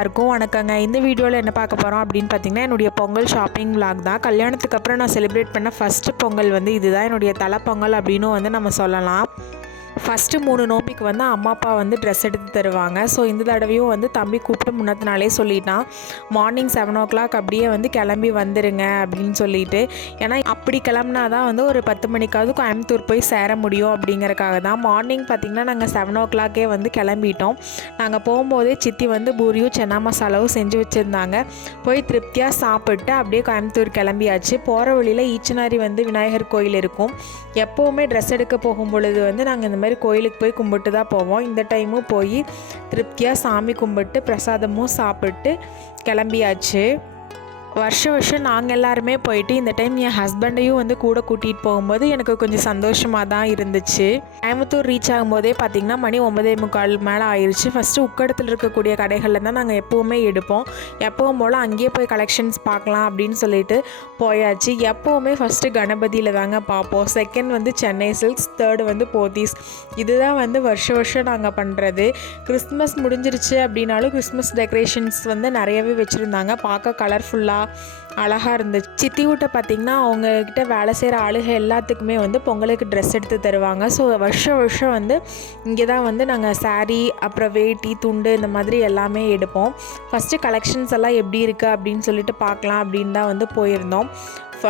எல்லாருக்கும் வணக்கங்க. இந்த வீடியோவில் என்ன பார்க்க போகிறோம் அப்படின்னு பார்த்தீங்கன்னா, என்னுடைய பொங்கல் ஷாப்பிங் விலாக் தான். கல்யாணத்துக்கு அப்புறம் நான் செலிப்ரேட் பண்ண ஃபஸ்ட்டு பொங்கல் வந்து இதுதான். என்னுடைய தலை பொங்கல் அப்படின்னு வந்து நம்ம சொல்லலாம். ஃபஸ்ட்டு 3 நோம்பிக்கு வந்து அம்மா அப்பா வந்து ட்ரெஸ் எடுத்து தருவாங்க. ஸோ இந்த தடவையும் வந்து தம்பி கூப்பிட்டு முன்னத்து நாளே சொல்லிட்டான், மார்னிங் 7 o'clock அப்படியே வந்து கிளம்பி வந்துடுங்க அப்படின்னு சொல்லிட்டு. ஏன்னா அப்படி கிளம்புனா தான் வந்து ஒரு 10 மணிக்காவது கோயம்புத்தூர் போய் சேர முடியும் அப்படிங்கிறக்காக தான். மார்னிங் பார்த்திங்கன்னா நாங்கள் 7 o'clock வந்து கிளம்பிட்டோம். நாங்கள் போகும்போதே சித்தி வந்து பூரியும் சென்னா மசாலாவும் செஞ்சு வச்சுருந்தாங்க. போய் திருப்தியாக சாப்பிட்டு அப்படியே கோயம்புத்தூர் கிளம்பியாச்சு. போகிற வழியில் ஈச்சனாரி வந்து விநாயகர் கோயில் இருக்கும். எப்போவுமே ட்ரெஸ் எடுக்க போகும் பொழுது வந்து நாங்கள் இந்த மாதிரி கோயிலுக்கு போய் கும்பிட்டு தான் போவோம். இந்த டைமும் போய் திருப்தியாக சாமி கும்பிட்டு பிரசாதமும் சாப்பிட்டு கிளம்பியாச்சு. வருஷம் நாங்கள் எல்லாருமே போயிட்டு இந்த டைம் என் ஹஸ்பண்டையும் வந்து கூட கூட்டிகிட்டு போகும்போது எனக்கு கொஞ்சம் சந்தோஷமாக தான் இருந்துச்சு. கோயம்புத்தூர் ரீச் ஆகும்போதே பார்த்திங்கன்னா மணி 9:45 மேலே ஆயிடுச்சு. ஃபஸ்ட்டு உக்கடத்தில் இருக்கக்கூடிய கடைகளில் தான் நாங்கள் எப்போவுமே எடுப்போம். எப்பவும் போல் அங்கேயே போய் கலெக்ஷன்ஸ் பார்க்கலாம் அப்படின்னு சொல்லிட்டு போயாச்சு. எப்போவுமே ஃபஸ்ட்டு கணபதியில் தாங்க பார்ப்போம். செகண்ட் வந்து சென்னை சில்க்ஸ், தேர்டு வந்து போத்தீஸ். இதுதான் வந்து வருஷம் நாங்கள் பண்ணுறது. கிறிஸ்மஸ் முடிஞ்சிருச்சு அப்படின்னாலும் கிறிஸ்மஸ் டெக்கரேஷன்ஸ் வந்து நிறையவே வச்சுருந்தாங்க. பார்க்க கலர்ஃபுல்லாக அழகாக இருந்துச்சு. சித்தி வீட்டை பார்த்திங்கன்னா அவங்கக்கிட்ட வேலை செய்கிற ஆளுக எல்லாத்துக்குமே வந்து பொங்கலுக்கு ட்ரெஸ் எடுத்து தருவாங்க. ஸோ வருஷம் வந்து இங்கே தான் வந்து நாங்கள் சாரீ, அப்புறம் வேட்டி, துண்டு இந்த மாதிரி எல்லாமே எடுப்போம். ஃபஸ்ட்டு கலெக்ஷன்ஸ் எல்லாம் எப்படி இருக்குது அப்படின்னு சொல்லிட்டு பார்க்கலாம் அப்படின்னு தான் வந்து போயிருந்தோம்.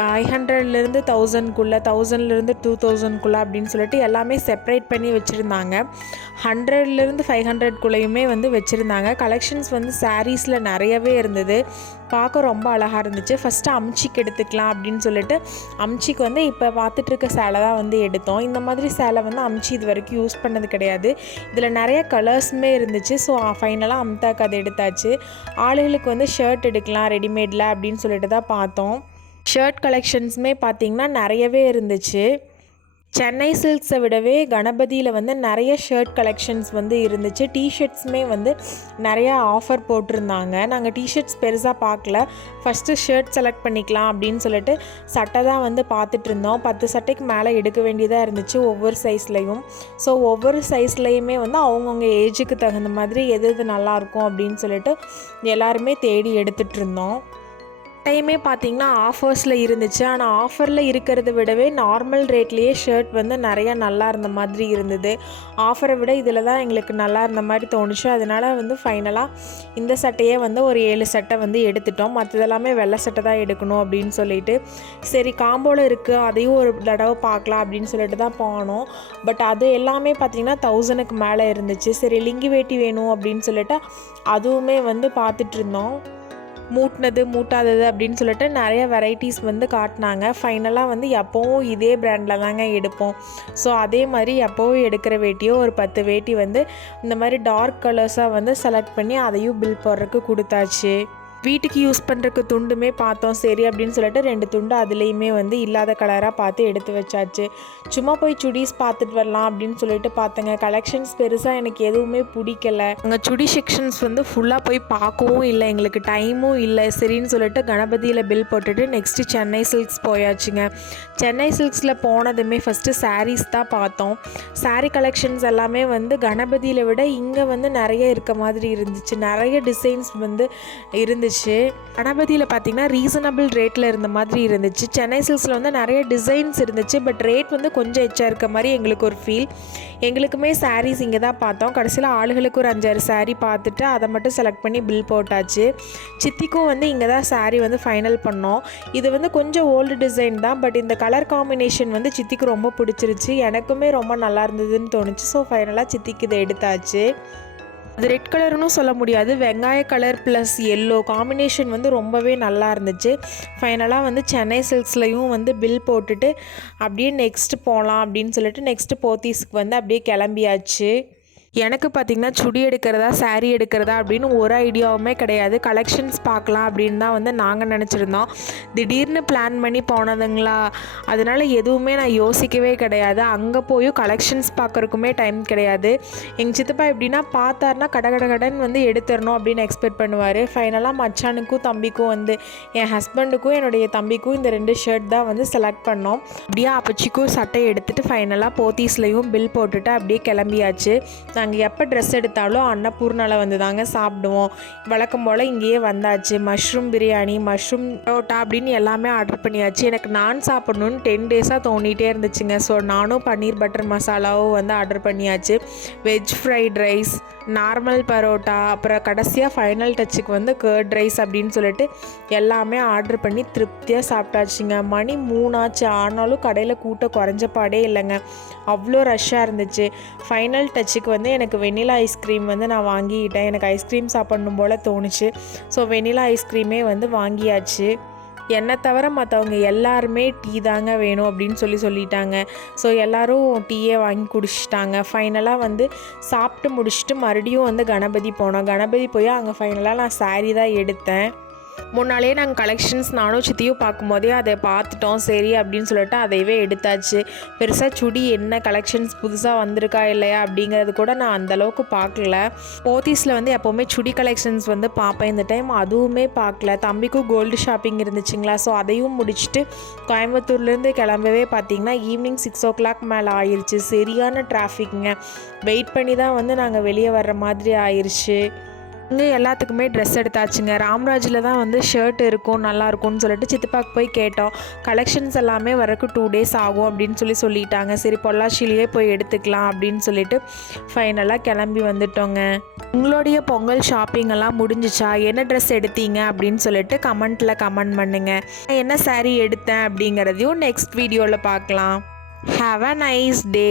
500லேருந்து 1000க்குள்ளே, 1000லேருந்து 2000க்குள்ளே அப்படின்னு சொல்லிட்டு எல்லாமே செப்ரேட் பண்ணி வச்சுருந்தாங்க. 100லேருந்து 500க்குள்ளேயுமே வந்து வச்சுருந்தாங்க. கலெக்ஷன்ஸ் வந்து சாரீஸில் நிறையவே இருந்தது. பார்க்க ரொம்ப அழகாக இருந்துச்சு. ஃபஸ்ட்டு அம்ச்சிக்கு எடுத்துக்கலாம் அப்படின்னு சொல்லிட்டு அம்ச்சிக்கு வந்து இப்போ பார்த்துட்ருக்க சேலை தான் வந்து எடுத்தோம். இந்த மாதிரி சேலை வந்து அம்ச்சி இது வரைக்கும் யூஸ் பண்ணது கிடையாது. இதில் நிறைய கலர்ஸுமே இருந்துச்சு. ஸோ ஃபைனலாக அம்தாக்கு அதை எடுத்தாச்சு. ஆளுகளுக்கு வந்து ஷர்ட் எடுக்கலாம் ரெடிமேடில் அப்படின்னு சொல்லிட்டு தான் பார்த்தோம். ஷர்ட் கலெக்ஷன்ஸுமே பார்த்திங்கன்னா நிறையவே இருந்துச்சு. சென்னை சில்க்ஸை விடவே கணபதியில் வந்து நிறைய ஷர்ட் கலெக்ஷன்ஸ் வந்து இருந்துச்சு. டிஷர்ட்ஸுமே வந்து நிறையா ஆஃபர் போட்டிருந்தாங்க. நாங்கள் டிஷர்ட்ஸ் பெருசாக பார்க்கல. ஃபஸ்ட்டு ஷர்ட் செலக்ட் பண்ணிக்கலாம் அப்படின்னு சொல்லிட்டு சட்டை தான் வந்து பார்த்துட்டு இருந்தோம். 10 சட்டைக்கு மேலே எடுக்க வேண்டியதாக இருந்துச்சு ஒவ்வொரு சைஸ்லையும். ஸோ ஒவ்வொரு சைஸ்லையுமே வந்து அவங்கவுங்க ஏஜுக்கு தகுந்த மாதிரி எது நல்லாயிருக்கும் அப்படின்னு சொல்லிட்டு எல்லாருமே தேடி எடுத்துகிட்டு இருந்தோம். டைமே பார்த்திங்கன்னா ஆஃபர்ஸில் இருந்துச்சு. ஆனால் ஆஃபரில் இருக்கிறத விடவே நார்மல் ரேட்லேயே ஷர்ட் வந்து நிறையா நல்லா இருந்த மாதிரி இருந்தது. ஆஃபரை விட இதில் தான் எங்களுக்கு நல்லா இருந்த மாதிரி தோணுச்சு. அதனால் வந்து ஃபைனலாக இந்த சட்டையே வந்து ஒரு 7 சட்டை வந்து எடுத்துட்டோம். மற்றதெல்லாமே வெள்ளை சட்டை தான் எடுக்கணும் அப்படின்னு சொல்லிட்டு சரி காம்போவில் இருக்குது, அதையும் ஒரு தடவை பார்க்கலாம் அப்படின்னு சொல்லிட்டு தான் போனோம். பட் அது எல்லாமே பார்த்திங்கன்னா 1000க்கு மேலே இருந்துச்சு. சரி லிங்கி வேட்டி வேணும் அப்படின்னு சொல்லிட்டு அதுவுமே வந்து பார்த்துட்டு இருந்தோம். மூட்டினது மூட்டாதது அப்படின்னு சொல்லிட்டு நிறைய வெரைட்டிஸ் வந்து காட்டினாங்க. ஃபைனலாக வந்து எப்போவும் இதே பிராண்டில் தாங்க எடுப்போம். ஸோ அதே மாதிரி எப்போவும் எடுக்கிற வேட்டியோ ஒரு 10 வேட்டி வந்து இந்த மாதிரி டார்க் கலர்ஸாக வந்து செலக்ட் பண்ணி அதையும் பில் போடுறதுக்கு கொடுத்தாச்சு. வீட்டுக்கு யூஸ் பண்ணுறதுக்கு துண்டுமே பார்த்தோம். சரி அப்படின்னு சொல்லிட்டு 2 துண்டு அதுலேயுமே வந்து இல்லாத கலராக பார்த்து எடுத்து வச்சாச்சு. சும்மா போய் சுடிஸ் பார்த்துட்டு வரலாம் அப்படின்னு சொல்லிட்டு பார்த்தேங்க. கலெக்ஷன்ஸ் பெருசாக எனக்கு எதுவுமே பிடிக்கல. அங்கே சுடி செக்ஷன்ஸ் வந்து ஃபுல்லாக போய் பார்க்கவும் இல்லை, எங்களுக்கு டைமும் இல்லை. சரின்னு சொல்லிட்டு கணபதியில் பில் போட்டுட்டு நெக்ஸ்ட்டு சென்னை சில்க்ஸ் போயாச்சுங்க. சென்னை சில்க்ஸில் போனதுமே ஃபஸ்ட்டு சாரீஸ் தான் பார்த்தோம். சாரீ கலெக்ஷன்ஸ் எல்லாமே வந்து கணபதியில் விட இங்கே வந்து நிறைய இருக்க மாதிரி இருந்துச்சு. நிறைய டிசைன்ஸ் வந்து இருந்துச்சு. கணபதியில் பார்த்திங்கன்னா ரீசனபிள் ரேட்டில் இருந்த மாதிரி இருந்துச்சு. சென்னை சில்க்ஸில் வந்து நிறைய டிசைன்ஸ் இருந்துச்சு. பட் ரேட் வந்து கொஞ்சம் எச்சா இருக்க மாதிரி எங்களுக்கு ஒரு ஃபீல். எங்களுக்குமே சாரீஸ் இங்கே தான் பார்த்தோம். கடைசியில் ஆளுகளுக்கு ஒரு 5-6 சாரீ பார்த்துட்டு அதை மட்டும் செலக்ட் பண்ணி பில் போட்டாச்சு. சித்திக்கும் வந்து இங்கே தான் சாரீ வந்து ஃபைனல் பண்ணோம். இது வந்து கொஞ்சம் ஓல்டு டிசைன் தான். பட் இந்த கலர் காம்பினேஷன் வந்து சித்திக்கு ரொம்ப பிடிச்சிருச்சு. எனக்குமே ரொம்ப நல்லா இருந்ததுன்னு தோணுச்சு. ஸோ ஃபைனலாக சித்திக்கு இதை எடுத்தாச்சு. அது ரெட் கலர்னு சொல்ல முடியாது, வெங்காய கலர் ப்ளஸ் எல்லோ காம்பினேஷன் வந்து ரொம்பவே நல்லா இருந்துச்சு. ஃபைனலாக வந்து சென்னை சில்க்ஸ்லையும் வந்து பில் போட்டுட்டு அப்படியே நெக்ஸ்ட்டு போகலாம் அப்படின்னு சொல்லிட்டு நெக்ஸ்ட்டு போத்தீஸ்க்கு வந்து அப்படியே கிளம்பியாச்சு. எனக்கு பார்த்திங்கன்னா சுடி எடுக்கிறதா சாரீ எடுக்கிறதா அப்படின்னு ஒரு ஐடியாவுமே கிடையாது. கலெக்ஷன்ஸ் பார்க்கலாம் அப்படின்னு தான் வந்து நாங்கள் நினச்சிருந்தோம். திடீர்னு பிளான் பண்ணி போனதுங்களா, அதனால் எதுவுமே நான் யோசிக்கவே கிடையாது. அங்கே போயும் கலெக்ஷன்ஸ் பார்க்குறக்குமே டைம் கிடையாது. எங்கள் சித்தப்பா எப்படின்னா பார்த்தாருனா கடன் வந்து எடுத்துடணும் அப்படின்னு எக்ஸ்பெக்ட் பண்ணுவார். ஃபைனலாக மச்சானுக்கும் தம்பிக்கும் வந்து என் ஹஸ்பண்டுக்கும் என்னுடைய தம்பிக்கும் இந்த 2 ஷர்ட் தான் வந்து செலக்ட் பண்ணோம். அப்படியே அப்பச்சிக்கும் சட்டை எடுத்துகிட்டு ஃபைனலாக போத்தீஸ்லையும் பில் போட்டுட்டு அப்படியே கிளம்பியாச்சு. நாங்கள் எப்போ ட்ரெஸ் எடுத்தாலும் அன்னபூர்ணாவில் வந்து தாங்க சாப்பிடுவோம். வழக்கம் போல் இங்கேயே வந்தாச்சு. மஷ்ரூம் பிரியாணி, மஷ்ரூம் பரோட்டா அப்படின்னு எல்லாமே ஆர்டர் பண்ணியாச்சு. எனக்கு நான் சாப்பிட்ணுன்னு 10 டேஸாக தோண்டிகிட்டே இருந்துச்சுங்க. ஸோ நானும் பன்னீர் பட்டர் மசாலாவும் வந்து ஆர்டர் பண்ணியாச்சு. Veg fried rice, normal parotta, அப்புறம் கடைசியாக ஃபைனல் டச்சுக்கு வந்து கர்ட் ரைஸ் அப்படின்னு சொல்லிட்டு எல்லாமே ஆர்டர் பண்ணி திருப்தியாக சாப்பிட்டாச்சுங்க. மணி 3 ஆச்சு. ஆனாலும் கடையில் கூட்டம் குறைஞ்ச பாடே இல்லைங்க. அவ்வளோ ரஷ்ஷாக இருந்துச்சு. ஃபைனல் டச்சுக்கு வந்து எனக்கு வெண்ணிலா ஐஸ்கிரீம் வந்து நான் வாங்கிக்கிட்டேன். எனக்கு ஐஸ்கிரீம் சாப்பிடணும் போல் தோணுச்சு. ஸோ வெண்ணிலா ஐஸ்கிரீமே வந்து வாங்கியாச்சு. என்னை தவிர மற்றவங்க எல்லாருமே டீ தாங்க வேணும் அப்படின்னு சொல்லிட்டாங்க. ஸோ எல்லோரும் டீயே வாங்கி குடிச்சிட்டாங்க. ஃபைனலாக வந்து சாப்பிட்டு முடிச்சுட்டு மறுபடியும் வந்து கணபதி போனோம். கணபதி போய் அங்கே ஃபைனலாக நான் சாரீ தான் எடுத்தேன். முன்னாலே நாங்கள் கலெக்ஷன்ஸ் நானும் சித்தியும் பார்க்கும்போதே அதை பார்த்துட்டோம். சரி அப்படின்னு சொல்லிட்டு அதையவே எடுத்தாச்சு. பெருசாக சுடி என்ன கலெக்ஷன்ஸ் புதுசாக வந்திருக்கா இல்லையா அப்படிங்கிறது கூட நான் அந்தளவுக்கு பார்க்கல. போத்தீஸில் வந்து எப்போவுமே சுடி கலெக்ஷன்ஸ் வந்து பார்ப்பேன். இந்த டைம் அதுவுமே பார்க்கல. தம்பிக்கும் கோல்டு ஷாப்பிங் இருந்துச்சுங்களா, ஸோ அதையும் முடிச்சுட்டு கோயம்புத்தூர்லேருந்து கிளம்பவே பார்த்திங்கன்னா ஈவினிங் 6 o'clock மேலே ஆயிடுச்சு. சரியான டிராஃபிக்குங்க. வெயிட் பண்ணி தான் வந்து நாங்கள் வெளியே வர்ற மாதிரி ஆயிடுச்சு. இங்கே எல்லாத்துக்குமே ட்ரெஸ் எடுத்தாச்சுங்க. ராம்ராஜில் தான் வந்து ஷர்ட் இருக்கும், நல்லாயிருக்கும்னு சொல்லிட்டு சித்தப்பாக்கு போய் கேட்டோம். கலெக்ஷன்ஸ் எல்லாமே வரக்கு 2 days ஆகும் அப்படின்னு சொல்லிட்டாங்க. சரி பொள்ளாச்சிலேயே போய் எடுத்துக்கலாம் அப்படின்னு சொல்லிட்டு ஃபைனலாக கிளம்பி வந்துட்டோங்க. உங்களுடைய பொங்கல் ஷாப்பிங் எல்லாம் முடிஞ்சிச்சா? என்ன ட்ரெஸ் எடுத்தீங்க அப்படின்னு சொல்லிட்டு கமெண்ட் பண்ணுங்கள். என்ன சாரீ எடுத்தேன் அப்படிங்கிறதையும் நெக்ஸ்ட் வீடியோவில் பார்க்கலாம். Have a nice day.